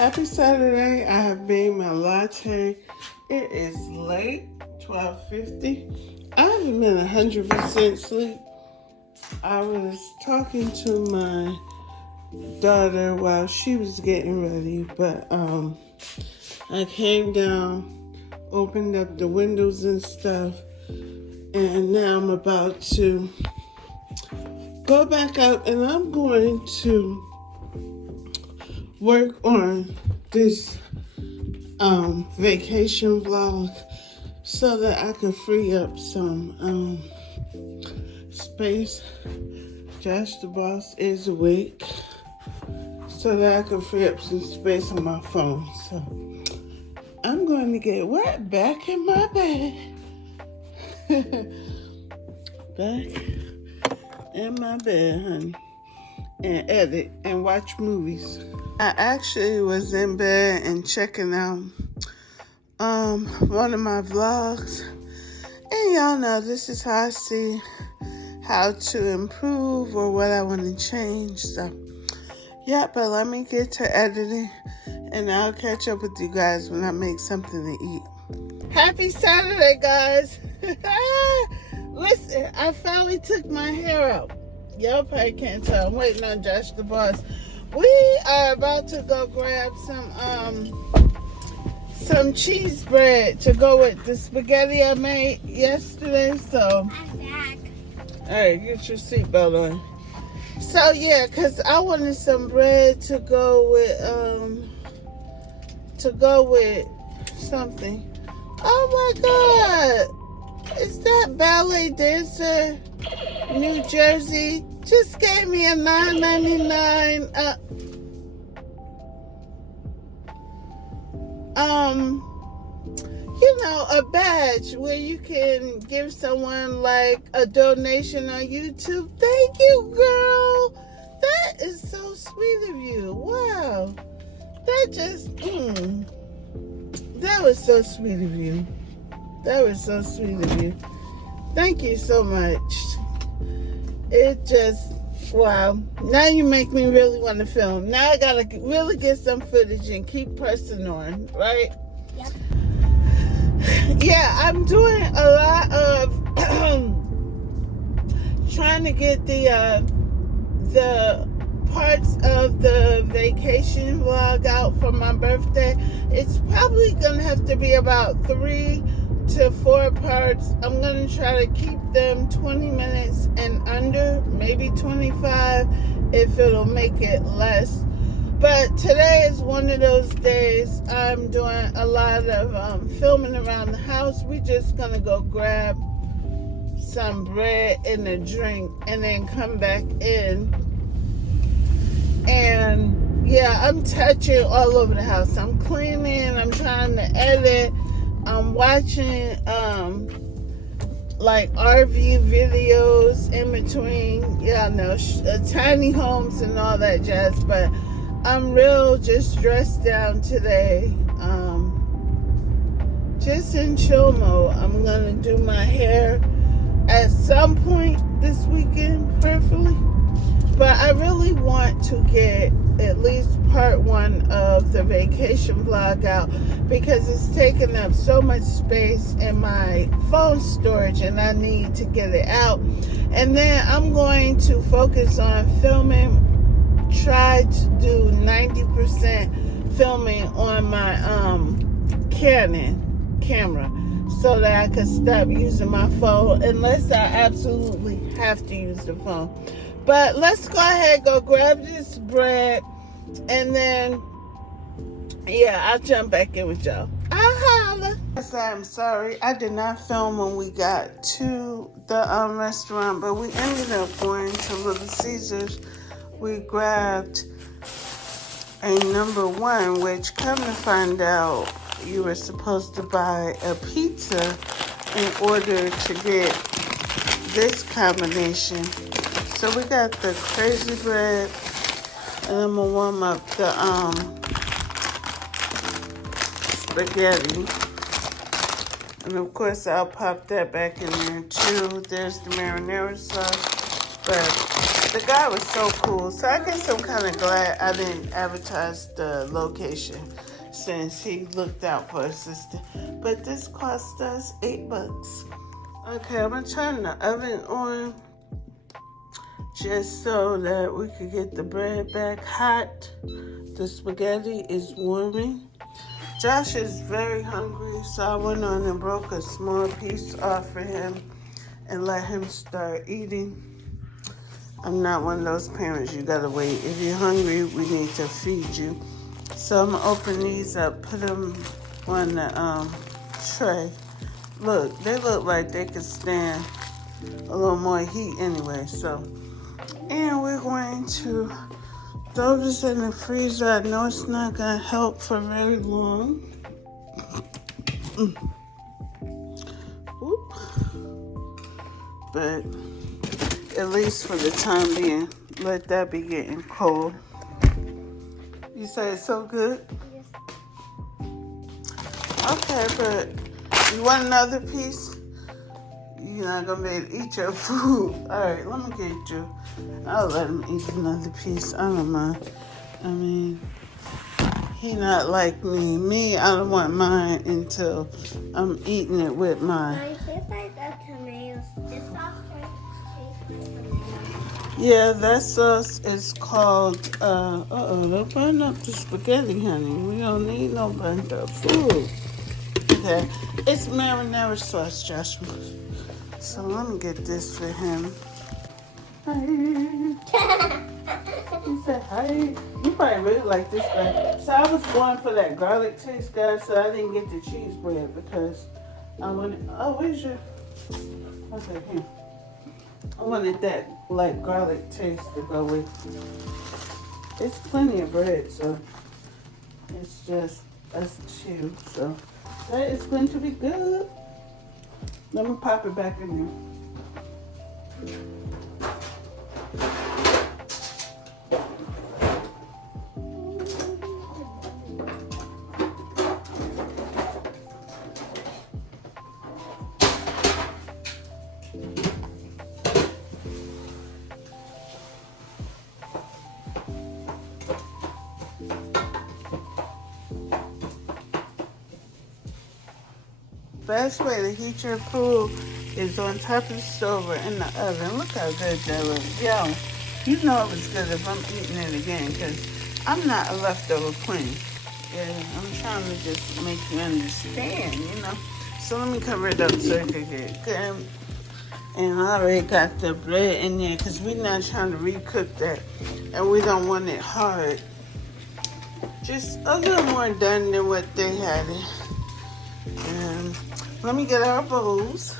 Happy Saturday. I have made my latte. It is late, 12:50. I haven't been 100% sleep. I was talking to my daughter while she was getting ready, but I came down, opened up the windows and stuff, and now I'm about to go back out and I'm going to work on this vacation vlog so that I can free up some space. Josh the boss is awake so that I can free up some space on my phone. So I'm going to get what? Back in my bed. Back in my bed, honey, and edit and watch movies. I actually was in bed and checking out one of my vlogs, and y'all know this is how I see how to improve or what I want to change. So yeah, but let me get to editing and I'll catch up with you guys when I make something to eat. Happy Saturday, guys. Listen, I finally took my hair out. Y'all probably can't tell. I'm waiting on Josh the boss. We are about to go grab some cheese bread to go with the spaghetti I made yesterday. So, alright, get your seatbelt on. So yeah, cause I wanted some bread to go with something. Oh my God, is that ballet dancer, New Jersey? Just gave me a $9.99 a badge where you can give someone like a donation on YouTube. Thank you, girl. That is so sweet of you. Wow. That was so sweet of you. That was so sweet of you. Thank you so much. It just, wow. Now you make me really want to film. Now I gotta really get some footage and keep pressing on, right? Yep. Yeah, I'm doing a lot of trying to get the parts of the vacation vlog out for my birthday. It's probably gonna have to be about 3 to 4 parts. I'm gonna try to keep them 20 minutes and under, maybe 25 if it'll make it less. But today is one of those days I'm doing a lot of filming around the house. We're just gonna go grab some bread and a drink and then come back in. And yeah, I'm touching all over the house. I'm cleaning, I'm trying to edit, I'm watching like RV videos in between, tiny homes and all that jazz. But I'm real just dressed down today, just in chill mode. I'm gonna do my hair at some point this weekend, prayerfully. But I really want to get at least part 1 of the vacation vlog out because it's taking up so much space in my phone storage and I need to get it out. And then I'm going to focus on filming, try to do 90% filming on my Canon camera so that I can stop using my phone unless I absolutely have to use the phone. But let's go ahead, go grab this bread, and then, yeah, I'll jump back in with y'all. I'll holla. Yes, I'm sorry. I did not film when we got to the restaurant, but we ended up going to Little Caesars. We grabbed a number 1, which, come to find out, you were supposed to buy a pizza in order to get this combination. So we got the crazy bread, and I'm gonna warm up the spaghetti. And of course I'll pop that back in there too. There's the marinara sauce, but the guy was so cool. So I guess I'm kind of glad I didn't advertise the location since he looked out for his sister. But this cost us $8. Okay, I'm gonna turn the oven on just so that we could get the bread back hot. The spaghetti is warming. Josh is very hungry, so I went on and broke a small piece off for him and let him start eating. I'm not one of those parents you gotta wait. If you're hungry, we need to feed you. So I'm gonna open these up, put them on the tray. Look, they look like they could stand a little more heat anyway. So, and we're going to throw this in the freezer. I know it's not gonna help for very long. Oop. But at least for the time being, let that be getting cold. You say it's so good? Yes. Okay, but you want another piece? You're not gonna be able to eat your food. Alright, let me get you. I'll let him eat another piece. I don't mind. I mean, he not like me. Me, I don't want mine until I'm eating it with mine. It tastes like the tomatoes. This sauce tastes like tomatoes. Yeah, that sauce is called, don't burn up the spaghetti, honey. We don't need no burnt up food. Okay, it's marinara sauce, Joshua. So let me get this for him. Hi. He said hi. You probably really like this guy. So I was going for that garlic taste, guys, so I didn't get the cheese bread because I wanted, where's your, okay, here. I wanted that like garlic taste to go with. It's plenty of bread, so it's just us two. So that is going to be good. Let me pop it back in there. Best way to heat your food is on top of the stove or in the oven. Look how good that looks. Yo, you know it was good if I'm eating it again because I'm not a leftover queen. Yeah, I'm trying to just make you understand, you know. So let me cover it up so it can get good. And I already got the bread in there because we're not trying to recook that. And we don't want it hard. Just a little more done than what they had it. And let me get our bowls.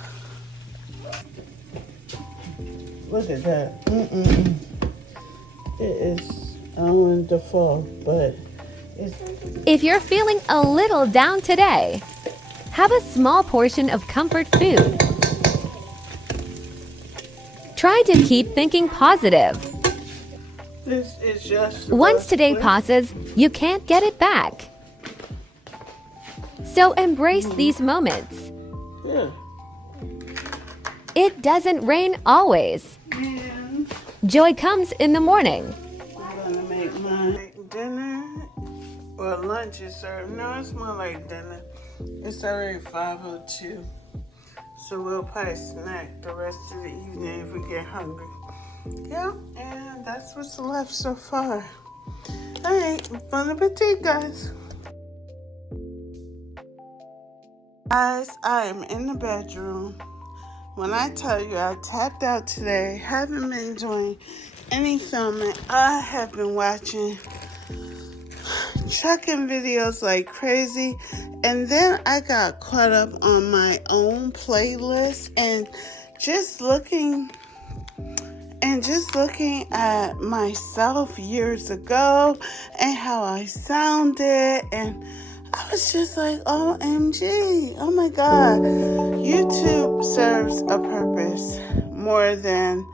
Look at that. It is on the fall, but it's... If you're feeling a little down today, have a small portion of comfort food. Try to keep thinking positive. This is just... Once today passes, you can't get it back. So embrace these moments. Yeah. It doesn't rain always. And Joy comes in the morning. I'm gonna make my dinner or lunch is served. No, it's more like dinner. It's already 5:02. So we'll probably snack the rest of the evening if we get hungry. Yeah, and that's what's left so far. Alright, bon appetit, guys. Guys, I am in the bedroom. When I tell you I tapped out today, haven't been doing any filming. I have been watching trucking videos like crazy. And then I got caught up on my own playlist and just looking at myself years ago and how I sounded, and I was just like, OMG, oh my God. YouTube serves a purpose more than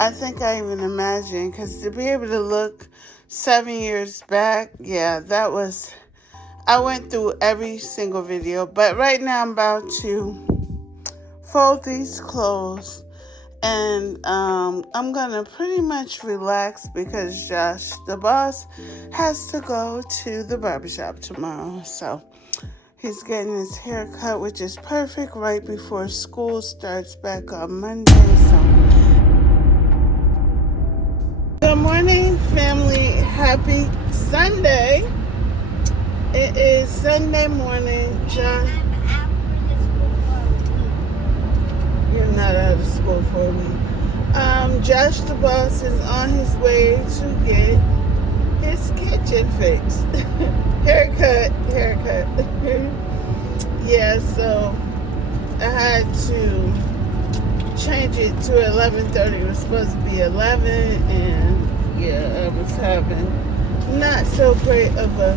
I think I even imagined, because to be able to look 7 years back, yeah, that was, I went through every single video. But right now I'm about to fold these clothes And I'm gonna pretty much relax because Josh, the boss, has to go to the barbershop tomorrow. So he's getting his hair cut, which is perfect right before school starts back on Monday. So good morning, family. Happy Sunday. It is Sunday morning. Josh, you're not out of school for a week. Josh the boss is on his way to get his kitchen fixed. haircut. Yeah, so I had to change it to 11:30. It was supposed to be 11, and yeah, I was having not so great of a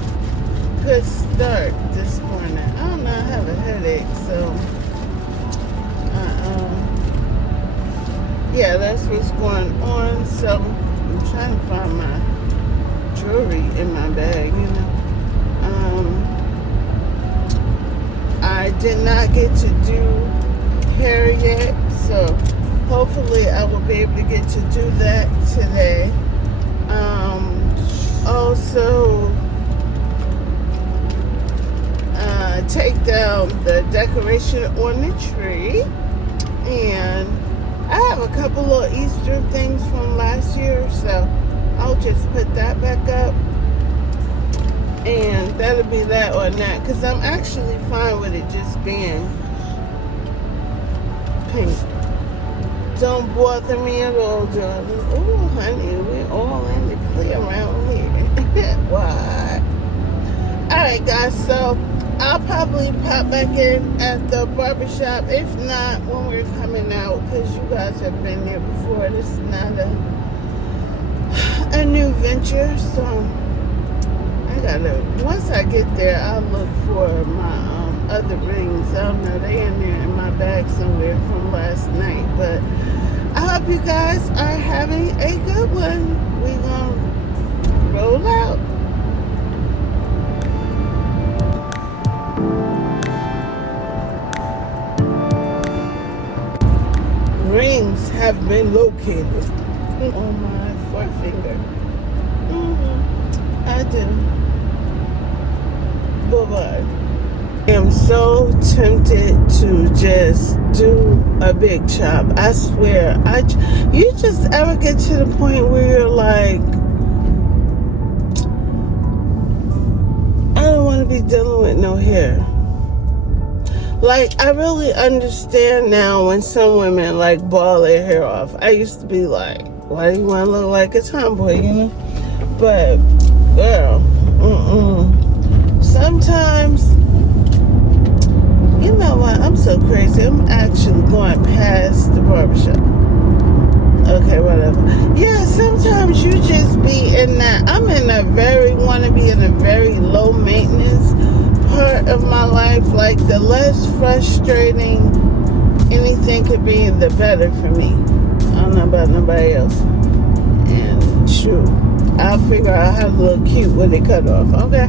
good start this morning. I don't know, I have a headache, so yeah, that's what's going on. So I'm trying to find my jewelry in my bag, you know. I did not get to do hair yet, so hopefully I will be able to get to do that today. Also take down the decoration on the tree, and I have a couple little Easter things from last year, so I'll just put that back up, and that'll be that on that, because I'm actually fine with it just being pink. Don't bother me at all, darling. Oh, honey, we're all in the clear around here. What? Alright, guys, so I'll probably pop back in at the barbershop. If not, when we're coming out, because you guys have been there before. This is not a new venture, so I gotta, once I get there, I'll look for my other rings. I don't know, they in there in my bag somewhere from last night, but I hope you guys are having a good one. We're gonna roll out. Rings have been located on my forefinger. I do. Bye-bye. I am so tempted to just do a big chop. I swear. You just ever get to the point where you're like, I don't want to be dealing with no hair. Like, I really understand now when some women, like, ball their hair off. I used to be like, why do you want to look like a tomboy, you know? But, girl, sometimes, you know what? I'm so crazy. I'm actually going past the barbershop. Okay, whatever. Yeah, sometimes you just be in that. Want to be in a very low maintenance part of my life. Like, the less frustrating anything could be, the better for me. I don't know about nobody else. And shoot, I'll figure out how to look cute with it cut off. Okay.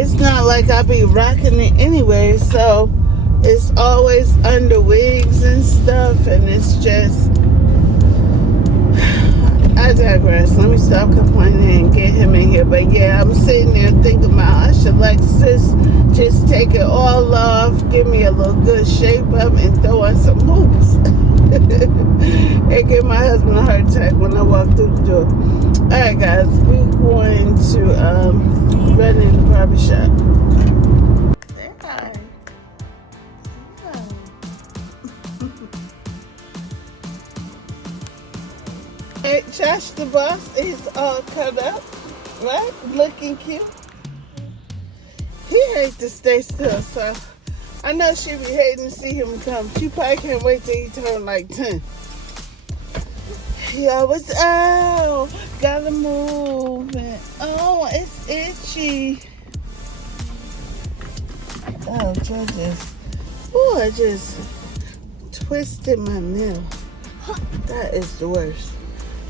It's not like I be rocking it anyway, so it's always under wigs and stuff, and it's just, I digress. Let me stop complaining and get him in here. But yeah, I'm sitting there thinking about, I should let sis just take it all off, give me a little good shape up, and throw on some hoops. And give my husband a heart attack when I walk through the door. Alright, guys, we're going to run in the barbershop. Hey, Josh the boss is all cut up, right? Looking cute. He hates to stay still, so I know she be hating to see him come. She probably can't wait till he turn like 10. He always, oh, gotta move. And, oh, it's itchy. Oh, I just twisted my nail. That is the worst.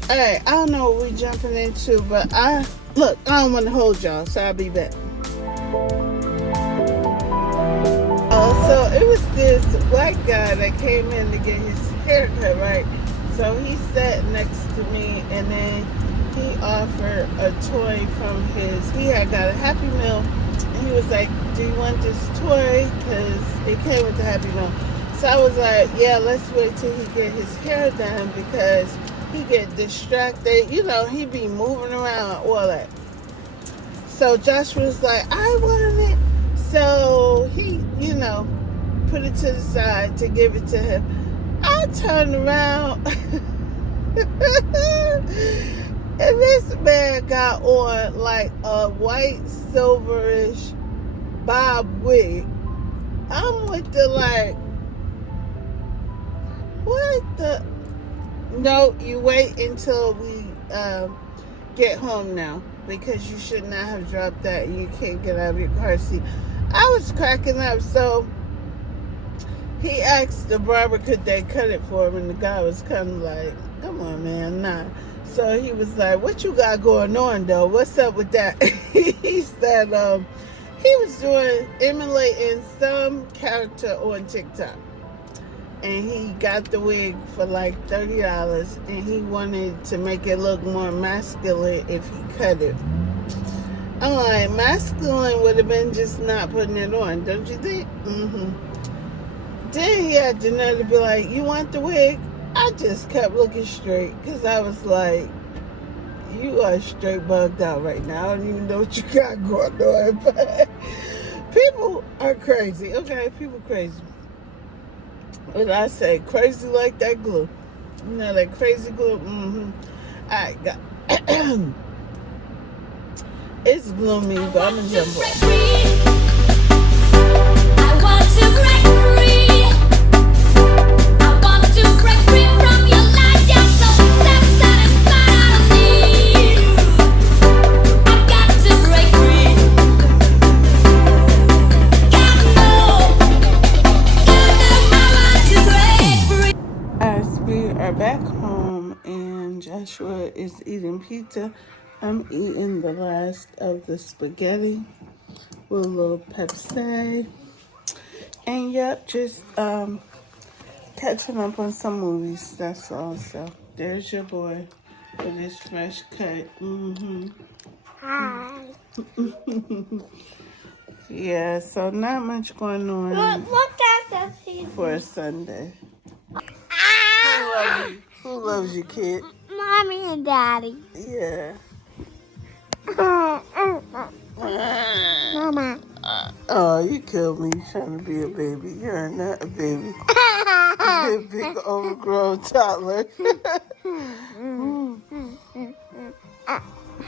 Alright, I don't know what we're jumping into, but I don't want to hold y'all, so I'll be back. So it was this black guy that came in to get his haircut, right? So he sat next to me, and then he offered a toy from he had got a Happy Meal, and he was like, do you want this toy? Because it came with the Happy Meal. So I was like, yeah, let's wait till he get his hair done, because he get distracted. You know, he be moving around, all that. So Josh was like, I want it. So he, you know, put it to the side to give it to him. I turned around and this man got on like a white silverish bob wig. I'm with the like, what the? No, you wait until we get home now, because you should not have dropped that. You can't get out of your car seat. I was cracking up. So he asked the barber could they cut it for him, and the guy was kind of like, come on, man, nah. So he was like, what you got going on, though? What's up with that? He said he was emulating some character on TikTok, and he got the wig for like $30, and he wanted to make it look more masculine if he cut it. I'm like, masculine would have been just not putting it on, don't you think? Then he had the nerve to be like, you want the wig? I just kept looking straight, because I was like, you are straight bugged out right now. I don't even know what you got going on. But people are crazy, okay? People crazy. What I say, crazy like that glue. You know, that crazy glue? Alright, got it's gloomy, but I'm gonna jump off. I want to break free. I want to break free from your lies. You're so self-satisfied. I don't need you. I've got to break free. God knows I want to break free. As we are back home and Joshua is eating pizza, I'm eating the last of the spaghetti with a little Pepsi. And yep, just catching up on some movies, that's all. So there's your boy with his fresh cut. Hi. Yeah, so not much going on Look at the for a Sunday. Who loves you, kid? Mommy and Daddy. Yeah. Mama. Oh, you killed me trying to be a baby. You're not a baby. You're a big overgrown toddler.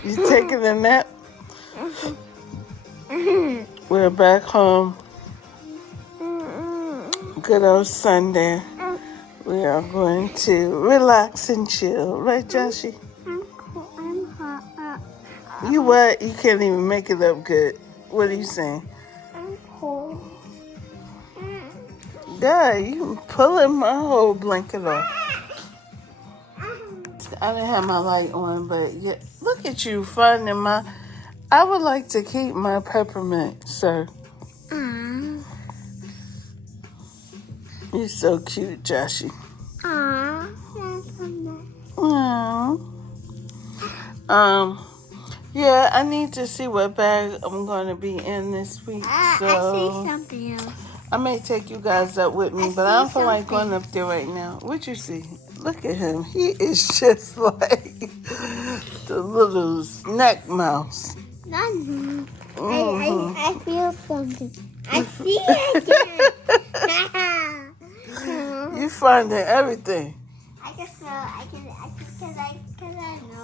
You taking a nap? We're back home. Good old Sunday. We are going to relax and chill. Right, Joshy? I'm hot. You what? You can't even make it up good. What are you saying? I'm cold. God, you pulling my whole blanket off. I didn't have my light on, but yeah, look at you finding my... I would like to keep my peppermint, sir. You're so cute, Joshy. Yeah, I need to see what bag I'm going to be in this week. I see something else. I may take you guys up with me, but I don't feel like going up there right now. What you see? Look at him. He is just like the little snack mouse. Nothing. I feel something. I see it again. You finding everything. I just know. I know